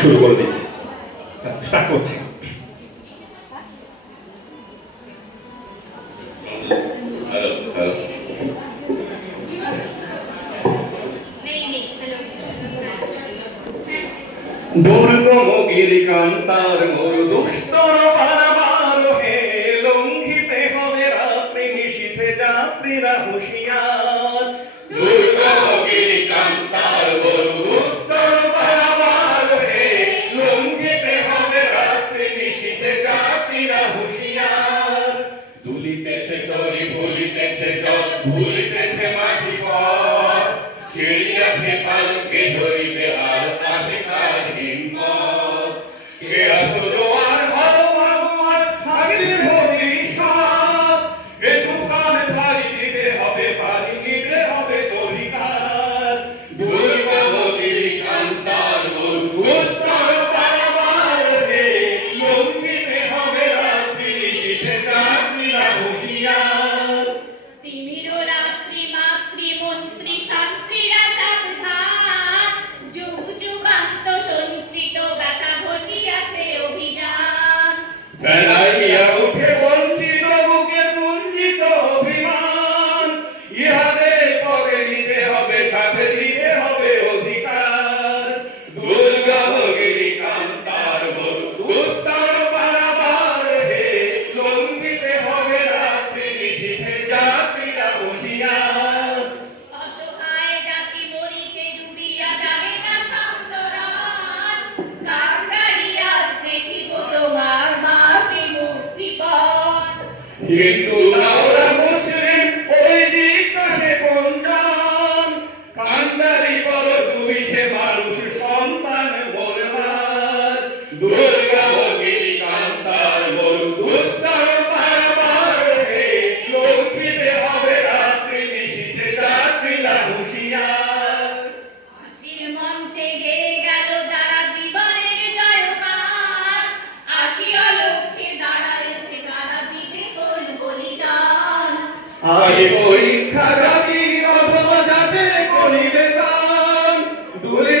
শুরু করে দিচ্ছি, স্টার্ট করছি। দুর্গমগির কান্তার মরু দুস্তর পারাবার হে, লঙ্ঘিতে হবে রাত্রি নিশীথে যাত্রীরা হুঁশিয়ার। দুর্গমগির কান্তার মরু দুস্তর পারাবার হে, লঙ্ঘিতে হবে রাত্রি নিশীথে যাত্রীরা হুঁশিয়ার। দুলিতেছে তরি ভুলিতেছে জল, ভুলিতেছে মাঝি পথ, ছিড়িয়াছে পালকে ধরিতে আর আছে কার হিম্মত। কে আসলো আর ভালো আগুয়ার ভাগির ভবিষ্যৎ, এ তুফান পাড়ি দিতে হবে, পাড়ি দিতে হবে অধিকার। দুর্গমগির কান্তার মরু দুস্তর পারাবার হে, লঙ্ঘিতে হবে রাত্রি নিশীথে যাত্রীরা হুঁশিয়ার। তিমির রাত্রি মাতৃমন্ত্রী শান্তিরা সাবধান, যুগ যুগান্ত সঞ্চিত ব্যথা ঘটিয়াছে অভিযান। বেলাইয়া উঠে বঞ্চিত বুকে পুঞ্জিত অভিমান, ইহাদের পরে নিতে হবে, সাথে দিতে হবে অধিকার। দুর্গমগির কান্তার মরু দুস্তর পারাবার হে, লঙ্ঘিতে হবে রাত্রি নিশীথে যাত্রীরা হুঁশিয়ার। অসহায় জাতি মরিচে ডুবিয়া যাবে না সন্তরণ, কাঙ্গারিয়া দেখিব তোমার মাতৃমূর্তিপণ। হিন্দু না ওরা মুসলিম, ওই জিজ্ঞাসে কোনজন, কান্দারি বড় ডুবিছে মানুষ সন্তান মরমার। দুর্গমগির কান্তার মরু দুস্তর পারাবার হে, লঙ্ঘিতে হবে রাত্রি নিশীথে যাত্রীরা হুঁশিয়ার। ফাঁসির মঞ্চে গেয়ে গেল যারা জীবনের জয়গান, আসিয়া লক্ষ্যে দাঁড়াইছে তারা দিতে কোন বলিদান। আগে পরীক্ষা জাতির অথবা যাতে করিবে দান, দূরে